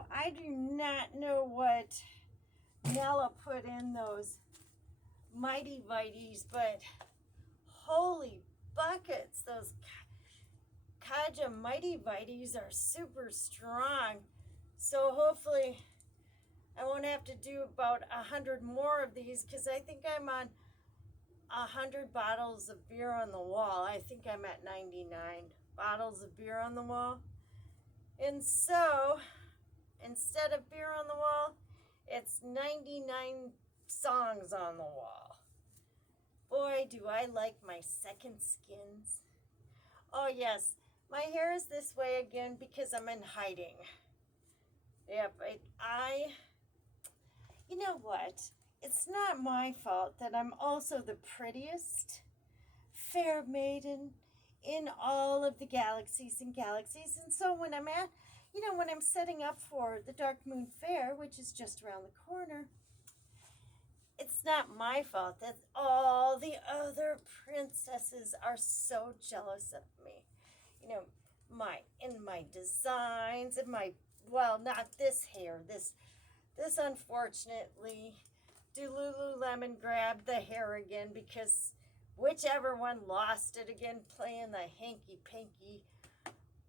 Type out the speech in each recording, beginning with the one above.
Now, I do not know what Nella put in those Mighty Vites, but holy buckets, those Kaja Mighty Vites are super strong. So hopefully I won't have to do about 100 more of these, because I think I'm on 100 bottles of beer on the wall. I think I'm at 99 bottles of beer on the wall. And so instead of beer on the wall, it's 99 songs on the wall. Boy, do I like my second skins. Oh yes, my hair is this way again because I'm in hiding. Yep, you know what? It's not my fault that I'm also the prettiest fair maiden in all of the galaxies and galaxies. And so when when I'm setting up for the Dark Moon Fair, which is just around the corner, it's not my fault that all the other princesses are so jealous of me. My designs and not this hair. This unfortunately, Lululemon grabbed the hair again because whichever one lost it again playing the hanky-panky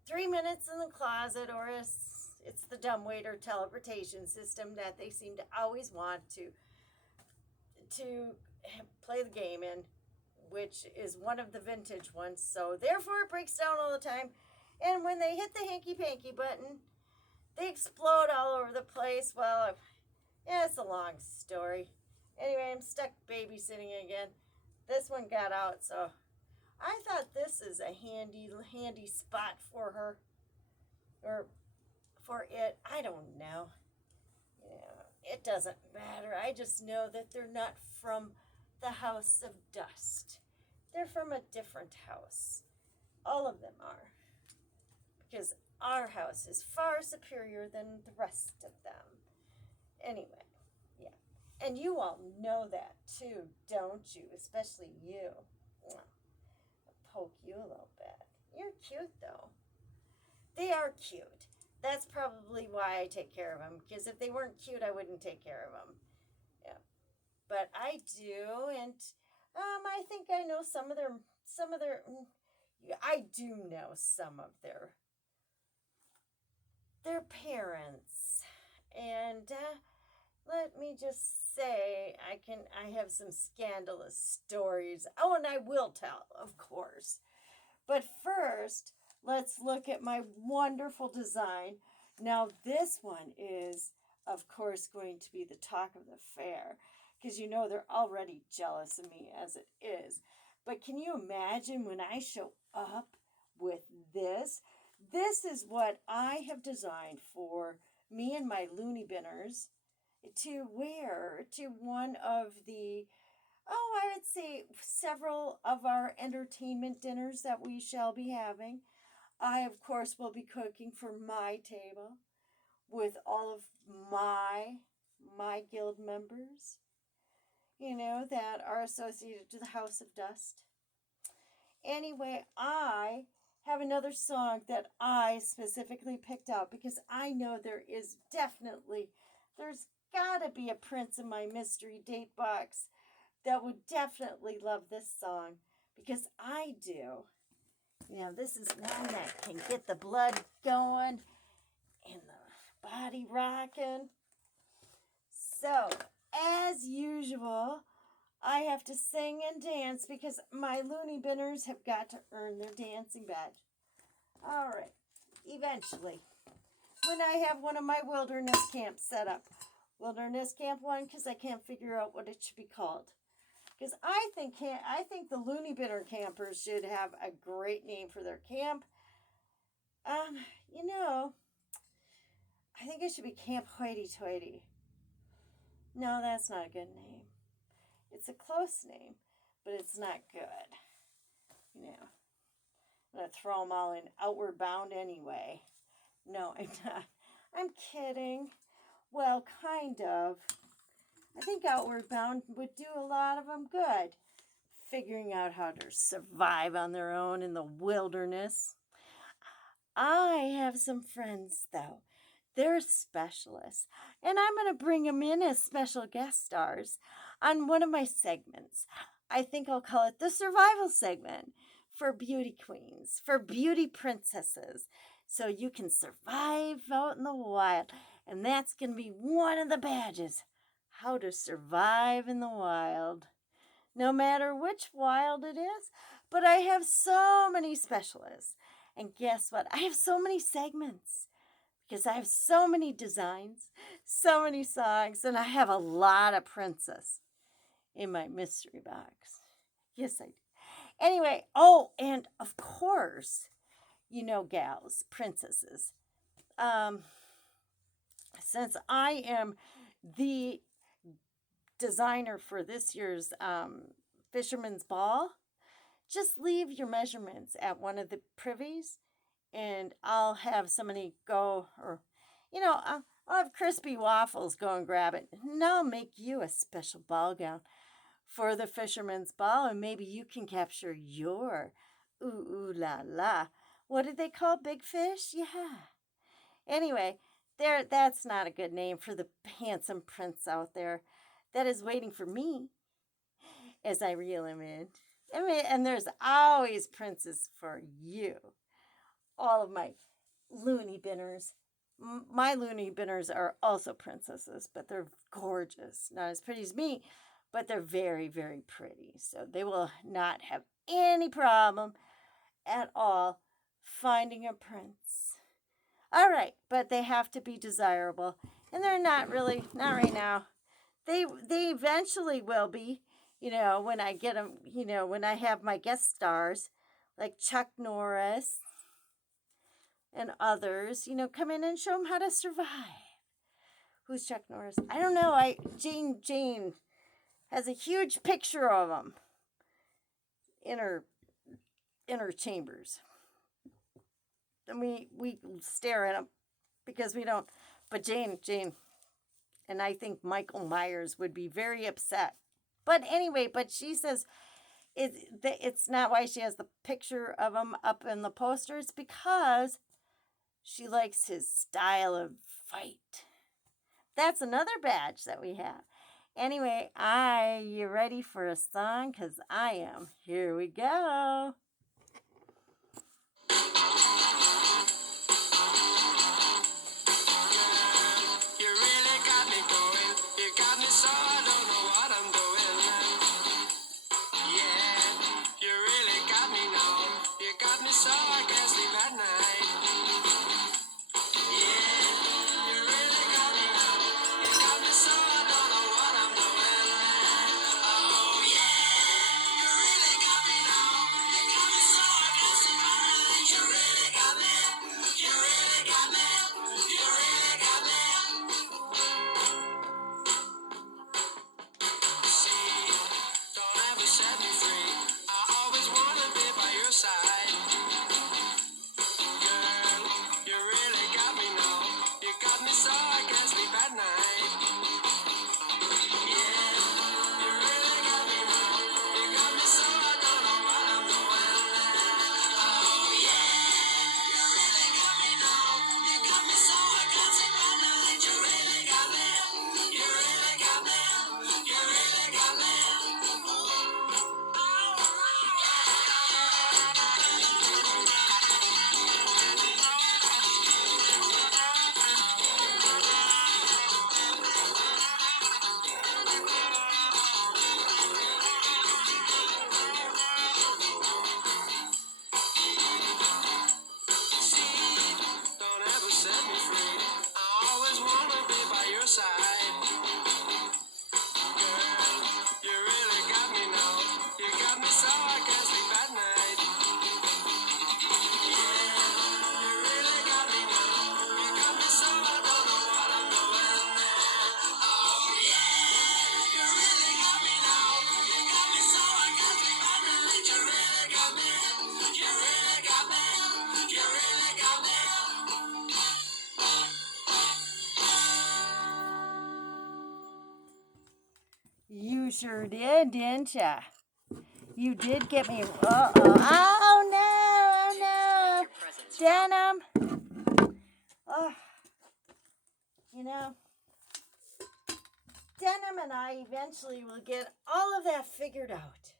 3 minutes in the closet, or it's the dumbwaiter teleportation system that they seem to always want to play the game in, which is one of the vintage ones. So therefore it breaks down all the time. And when they hit the hanky-panky button, they explode all over the place. Well, yeah, it's a long story. Anyway, I'm stuck babysitting again. This one got out, so I thought this is a handy spot for her. Or for it. I don't know. It doesn't matter. I just know that they're not from the House of Dust. They're from a different house. All of them are. Because our house is far superior than the rest of them. Anyway, yeah. And you all know that too, don't you? Especially you. I'll poke you a little bit. You're cute though. They are cute. That's probably why I take care of them. Because if they weren't cute, I wouldn't take care of them. Yeah. But I do, and I think I know I do know some of their parents. And let me just say, I have some scandalous stories. Oh, and I will tell, of course. But first, let's look at my wonderful design. Now, this one is, of course, going to be the talk of the fair, because they're already jealous of me as it is. But can you imagine when I show up with this? This is what I have designed for me and my loony binners to wear to one of the, I would say several of our entertainment dinners that we shall be having. I, of course, will be cooking for my table with all of my guild members, that are associated to the House of Dust. Anyway, I have another song that I specifically picked out because I know there's gotta be a prince in my mystery date box that would definitely love this song, because I do. This is one that can get the blood going and the body rocking. So, as usual, I have to sing and dance because my loony binners have got to earn their dancing badge. All right, eventually, when I have one of my wilderness camps set up. Wilderness Camp 1, because I can't figure out what it should be called. Because I think the Loony Binner campers should have a great name for their camp. I think it should be Camp Hoity Toity. No, that's not a good name. It's a close name, but it's not good. I'm going to throw them all in Outward Bound anyway. No, I'm not. I'm kidding. Well, kind of. I think Outward Bound would do a lot of them good, figuring out how to survive on their own in the wilderness. I have some friends, though, They're specialists, and I'm going to bring them in as special guest stars on one of my segments. I think I'll call it the survival segment for beauty queens, for beauty princesses, so you can survive out in the wild. And that's going to be one of the badges, how to survive in the wild. No matter which wild it is, but I have so many specialists. And guess what? I have so many segments because I have so many designs, so many songs, and I have a lot of princess in my mystery box. Yes, I do. Anyway, oh, and of course, you know, gals, princesses. Since I am the designer for this year's Fisherman's Ball, just leave your measurements at one of the privies and I'll have somebody go, or, I'll have Crispy Waffles go and grab it. And I'll make you a special ball gown for the Fisherman's Ball, and maybe you can capture your ooh la la. What did they call big fish? Yeah. Anyway, that's not a good name for the handsome prince out there that is waiting for me as I reel him in. And there's always princes for you. All of my loony binners. My loony binners are also princesses, but they're gorgeous. Not as pretty as me, but they're very, very pretty. So they will not have any problem at all finding a prince. All right, but they have to be desirable. And they're not right now. They eventually will be, when I get them, when I have my guest stars like Chuck Norris and others, come in and show them how to survive. Who's Chuck Norris? I don't know. Jane has a huge picture of him in her chambers. And we stare at him because we don't. But Jane, and I think Michael Myers would be very upset. But anyway, she says it's not why she has the picture of him up in the poster. It's because she likes his style of fight. That's another badge that we have. Anyway, are you ready for a song? Because I am. Here we go. You sure did, didn't ya? You did get me. Oh no! Denim. Oh. you know, Denim and I eventually will get all of that figured out.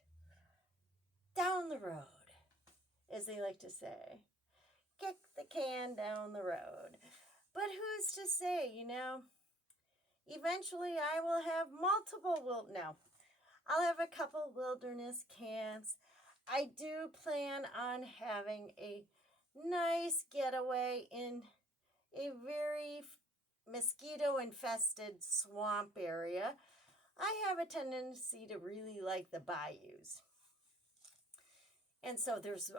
Down the road, as they like to say. Kick the can down the road. But who's to say, you know? Eventually I will have I'll have a couple wilderness camps. I do plan on having a nice getaway in a very mosquito infested swamp area. I have a tendency to really like the bayous. And so there's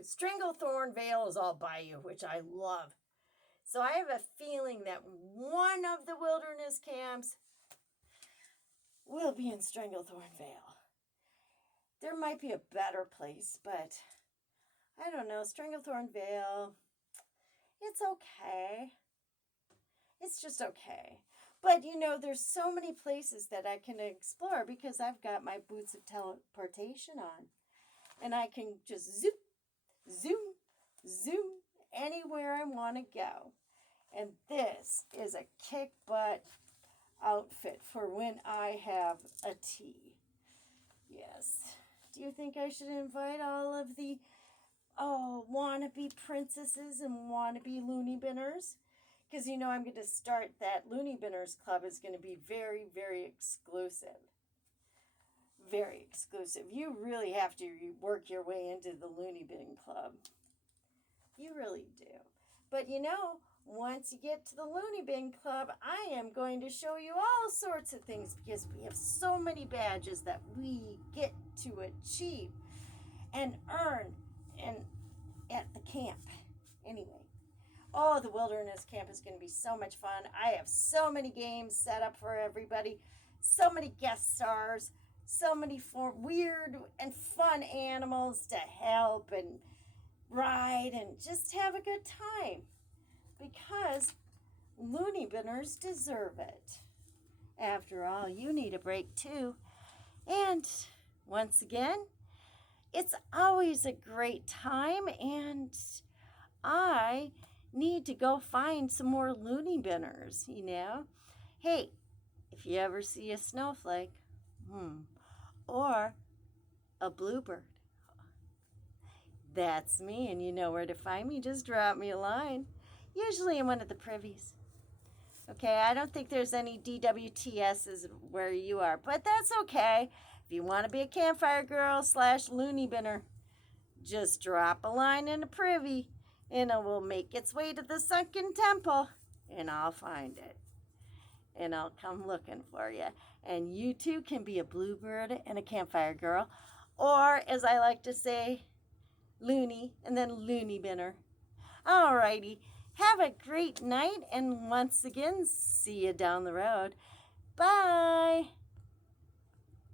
Stranglethorn Vale is all bayou, which I love. So I have a feeling that one of the wilderness camps will be in Stranglethorn Vale. There might be a better place, but I don't know. Stranglethorn Vale, it's okay. It's just okay. But, you know, there's so many places that I can explore because I've got my boots of teleportation on. And I can just zoom, zoom, zoom anywhere I want to go. And this is a kick butt outfit for when I have a tea. Yes. Do you think I should invite all of the wannabe princesses and wannabe loony binners? Because, you know, I'm going to start that Loony Binners Club is going to be very, very exclusive. Very exclusive. You really have to work your way into the Loony Bin Club. You really do. But, you know, once you get to the Loony Bin Club, I am going to show you all sorts of things because we have so many badges that we get to achieve and earn at the camp. Anyway. Oh, the wilderness camp is going to be so much fun. I have so many games set up for everybody, so many guest stars, so many weird and fun animals to help and ride and just have a good time because Loony Binners deserve it. After all, you need a break too. And once again, it's always a great time, and I need to go find some more Loony Binners, you know. Hey, if you ever see a snowflake, or a bluebird, that's me, and you know where to find me. Just drop me a line. Usually in one of the privies. Okay, I don't think there's any DWTSs where you are, but that's okay. If you want to be a campfire girl / Loony Binner, just drop a line in a privy, and it will make its way to the sunken temple, and I'll find it. And I'll come looking for you. And you too can be a bluebird and a campfire girl, or as I like to say, loony and then Loony Binner. Alrighty, have a great night, and once again, see you down the road. Bye.